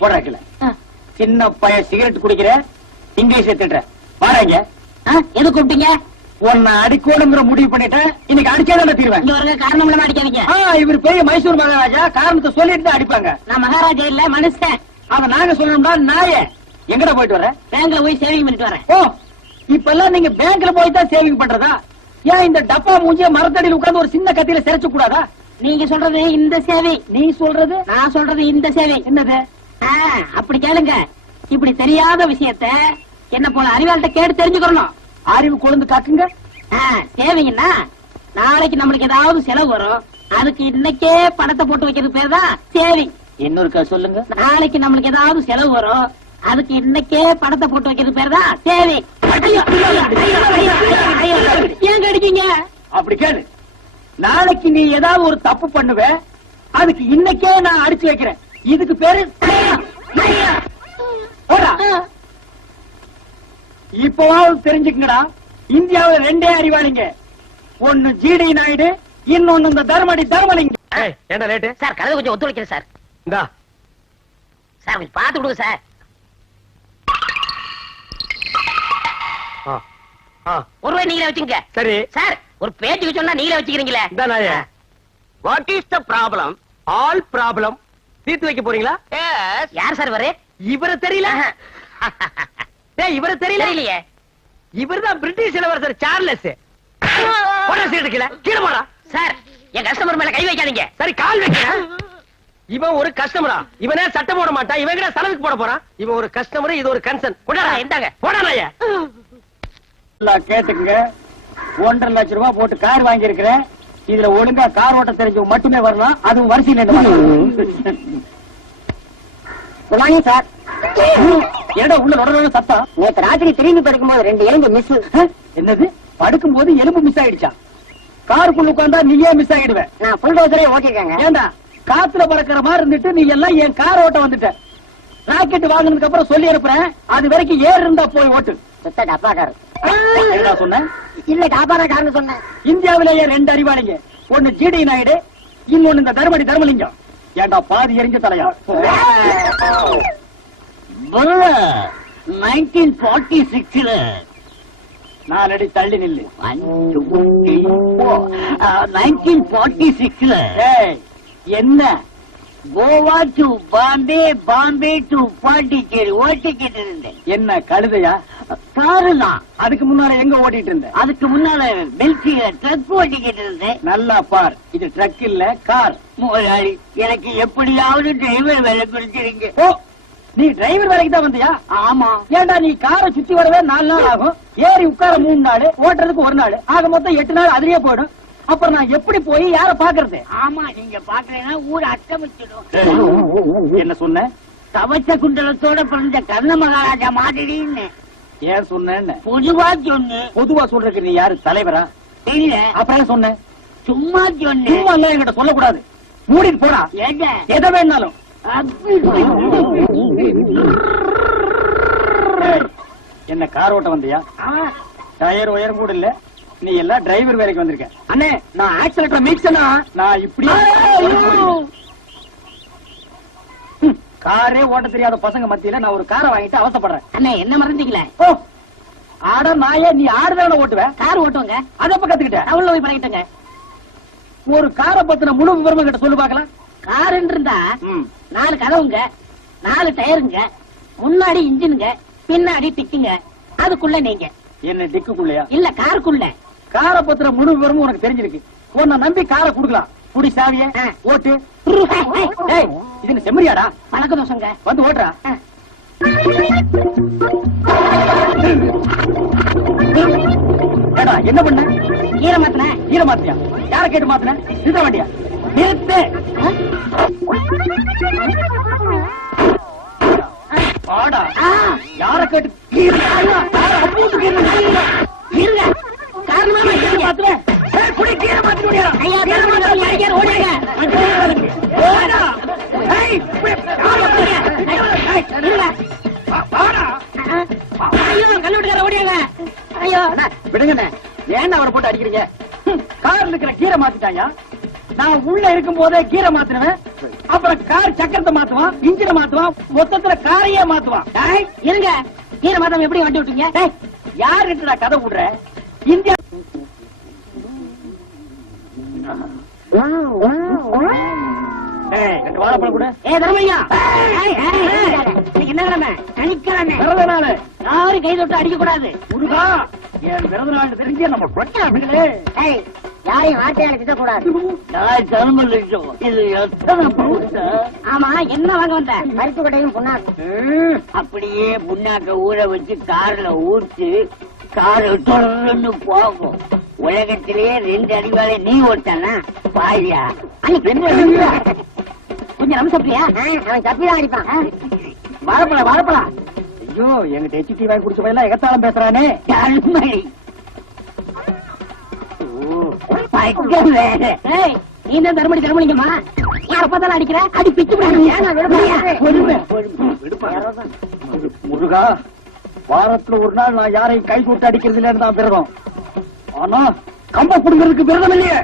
போடுறல சின்ன பைய சிகரெட் குடிக்கிற இங்கிலீஷ் திட்டுற பாருங்க எது கூப்பிட்டீங்க? உன்னை அடிக்கணுங்கிற முடிவு பண்ணிட்டேன். இன்னைக்கு அடிச்சாதான் தீர்வேன். காரணம் இல்லாம அடிக்காதீங்க. இவர் பெரிய மைசூர் மகாராஜா, காரணத்தை சொல்லிட்டு தான் அடிப்பாங்க. நான் மகாராஜா இல்ல, மனுஷன். அத நாங்க சொல்லணும்னா நாயே எங்கட போயிட்டு வர? பேங்க்ல போய் சேவிங் பண்ணிட்டு வரேன். ஓ, இப்ப எல்லாம் நீங்க பேங்க்ல போய் தான் சேவிங் பண்றதா? ஏன் இந்த டப்பா மூஞ்சிய மரத்தடியில் உட்கார்ந்து ஒரு சின்ன கத்தியில சிரைச்சு கூடாதா? நீங்க சொல்றது இந்த சேவை, நீ சொல்றது நான் சொல்றது இந்த சேவை. என்னது? அப்படி கேளுங்க. இப்படி தெரியாத விஷயத்த என்ன போல அறிவாள்கிட்ட கேட்டு தெரிஞ்சுக்கணும். அறிவு கொழுந்து காக்குங்க. சேவைங்கன்னா நாளைக்கு நம்மளுக்கு ஏதாவது செலவு வரும், அதுக்கு இன்னைக்கே பணத்தை போட்டு வைக்கிறது பேர் தான் சேவிங். இன்னொருக்கா சொல்லுங்க. நாளைக்கு நம்மளுக்கு ஏதாவது செலவு வரும், அதுக்கு இன்னைக்கே பணத்தை போட்டு வைக்கிறது பேர் தான் சேவிங். ஏன் அடிக்கீங்க? அப்படி கேளு. நாளைக்கு நீ ஏதாவது ஒரு தப்பு பண்ணுவ, அதுக்கு இன்னைக்கே நான் அடிச்சு வைக்கிறேன். இதுக்கு பேரு இப்பவாவது தெரிஞ்சுக்கங்கடா. இந்தியாவில் ரெண்டே அறிவாளிங்க. ஒன்னு ஜிடி நாயுடு, இன்னொன்னு இந்த தர்மடி தர்மலிங்க. ஏண்டா லேட்டு? சார் கலந்து கொஞ்சம் ஒத்துழைக்கிறேன் சார். இந்தா சார் கொஞ்சம் பார்த்து விடுங்க சார். ஒரு ரூபாய் நீங்களே வச்சுங்க. சரி சார், ஒரு பேச்சுக்கு சொன்னா நீங்களே வச்சுக்கிறீங்களே. What is the problem? All problem தீர்த்து வைக்க போறீங்களா? யார் சார் வரு? இவரை தெரியல? இவரை தெரியல இல்லையே. இவர்தான் பிரிட்டிஷ் இளவரசர் சார்லஸ். கீழே போடா. சார், என் கஸ்டமர் மேல கை வைக்காதீங்க. சரி, கால் வைக்கிறேன். இவன் ஒரு கஸ்டமரா? இவனே சட்டம் போட மாட்டான். இவன் கிட்ட செலவுக்கு போட போறான். இவன் ஒரு கஸ்டமர், இது ஒரு கன்சர்ன். கொண்டாடா, இந்தாங்க. போடாயா? கேட்டுக்குங்க. 1.5 லட்சம் ரூபாய் போட்டு கார் வாங்கி இருக்கிறேன். இதுல ஒழுங்கா கார் ஓட்ட தெரிஞ்சவங்க மட்டுமே வரலாம். அதுவும் வரிசையில் சொன்னாங்க சார். ஏடா உள்ள உடனே சத்தம்? நேற்று ராத்திரி திரும்பி படுக்கும் போது 2 எலும்பு மிஸ். என்னது? படுக்கும் போது எலும்பு மிஸ் ஆயிடுச்சா? காருக்குள்ள உட்கார்ந்தா நீயே மிஸ் ஆயிடுவேன். நான் புல் டோசரே ஓட்டிருக்கேங்க. ஏண்டா காத்துல பறக்கிற மாதிரி இருந்துட்டு நீ எல்லாம் என் கார் ஓட்ட வந்துட்ட. ராக்கெட் வாங்கினதுக்கு அப்புறம் சொல்லி அனுப்புறேன். அது வரைக்கும் ஏறு இருந்தா போய் ஓட்டு. டப்பாக்காரர் சொன்னேன் இல்ல, டாபாரக்காரன்னு சொன்னேன். இந்தியாவிலேயே 2 அறிவாளிங்க. ஒன்னு ஜிடி நாயுடு, இன்னொன்னு இந்த தர்மடி தர்மலிங்கம். ஏண்டா பாதி எரிஞ்ச தலையா? 1946 4 அடி தள்ளி நில்லு. 1946 என்ன? கோவா டு பாம்பே, பாம்பே டு பாண்டிச்சேரி ஓட்டிக்கிட்டு இருந்தேன். என்ன கழுதையா? காரு தான். அதுக்கு முன்னால எங்க ஓட்டிட்டு இருந்த? அதுக்கு முன்னால பெல்ட்ல ட்ரக் ஓட்டிக்கிட்டு இருந்தேன். நல்லா பார், இது ட்ரக் இல்ல கார். முதலாளி, எனக்கு எப்படியாவது டிரைவர் வேலை பிடிச்சிருங்க. ஓ, நீ டிரைவர் வேலைக்கு தான் வந்தியா? ஆமா. ஏண்டா நீ காரை சுத்தி வரவே 4 நாள் ஆகும், ஏறி உட்கார 3 நாள், ஓட்டுறதுக்கு 1 நாள், ஆக மொத்தம் 8 நாள் அதுலயே போயிடும். அப்புறம் நான் எப்படி போய் யார பாக்குறது? ஆமா, நீங்க பாக்கலன்னா ஊர் அட்டமிச்சிடும். என்ன சொன்ன? கவச்ச குண்டலத்தோட பிறந்த கர்ண மகாராஜா மாதிரின்னு. ஏன் சொன்ன? பொதுவா சொன்னு. பொதுவா சொல்றதுக்கு நீ யாரு, தலைவரா? தெரியல. அப்புறம் சொன்ன? சும்மா சொன்னு. சும்மா எல்லாம் என்கிட்ட சொல்லக்கூடாது. மூடிட்டு போடா. ஏங்க எதை வேணாலும். என்ன கார் ஓட்ட வந்தியா? டயர் உயரம் கூட இல்ல, நீ எல்லாம் டிரைவர் வேலைக்கு வந்திருக்க. அண்ணே, நான் ஆக்சிலேட்டர் மீட்சனா நான் இப்படி காரே ஓட்ட தெரியாத பசங்க மத்தியில நான் ஒரு காரை வாங்கிட்டு அவசப்படுறேன். அண்ணே, என்ன மறந்தீங்களே? ஓ, ஆட நாயே, நீ ஆடுதான ஓட்டுவேன்? கார் ஓட்டுவாங்க. அதப்ப கத்துக்கிட்டேன். டவுன்ல போய் பழகிட்டங்க. ஒரு காரை பத்தின முழு விவரம் கிட்ட சொல்லு பாக்கலாம். கார் இருந்தா 4 கதவுங்க, 4 டயருங்க, முன்னாடி இன்ஜினுங்க, பின்னாடி டிக்குங்க, அதுக்குள்ள நீங்க. என்ன டிக்குக்குள்ளயா? இல்ல, காருக்குள்ள. காரை பத்திர முழு விவரமும் உனக்கு தெரிஞ்சிருக்கு. உன்னை நம்பி காரை குடுக்கலாம். குடி சாவிய ஓட்டு. இது செம்மறியாடா? வணக்கம் தோசங்க. வந்து ஓட்டுறா. என்ன பண்ண? ஈர மாத்தின. ஈர மாத்தியா? யார கேட்டு மாத்தின? நிறுத்த வண்டியா? நிறுத்து. பாடா. யார கேட்டு? விடுங்க. ஏன் அவரை போட்டு அடிக்கிறீங்க? கார்ல இருக்கிற கீரை மாத்திட்டாயா? நான் உள்ள இருக்கும் போதே கீரை மாத்தினவன் அப்புறம் கார் சக்கரத்தை மாத்துவான், இன்ஜினை மாத்துவான், மொத்தத்துல காரையே மாத்துவான். டேய், இருங்க கீரை மாதம் எப்படி வண்டி விட்டீங்க? டேய், யாருகிட்ட கதை விடுற? இந்தியா ரெண்டு வாழைப்பழம் கூட. ஏ தர்மையா, இன்னைக்கு என்ன கிழமை? சனிக்கிழமை. பிறந்த நாள் யாரும் கை தொட்டு அடிக்க கூடாது. முருகா, என் பிறந்த நாள் தெரிஞ்சு நம்ம பிரச்சனை. யாரையும் வார்த்தையால திட்டக்கூடாது. இது எத்தனை பவுன்? ஆமா, என்ன வாங்க வந்த? பருப்பு கடையும் புண்ணாக்கு. அப்படியே புண்ணாக்க ஊற வச்சு கார்ல ஊற்றி கார் தொடர்ந்து போகும். உலகத்திலேயே 2 அடிவாளை நீ ஓட்டானா பாயா? கொஞ்சம் நம்ம சாப்பிட்டியா? அவன் தப்பிதான் அடிப்பான். வாழைப்பழம் வாழைப்பழம். ஐயோ, எங்க டெச்சி வாங்கி குடிச்ச பையன் எகத்தாளம் பேசுறானே. தன்மை பக்கம் வேற. ஏய், நீ தான் தர்மடி தர்மலிங்கம்மா. யார பார்த்தாலும் அடிக்கிற? அடி பிச்சு முருகா, வாரத்துல ஒரு நாள் நான் யாரையும் கை சுட்டு அடிக்கிறது இல்லைன்னு தான் விரதம். ஆனா கம்ப புடுங்கிறதுக்கு விரதம் இல்லையே.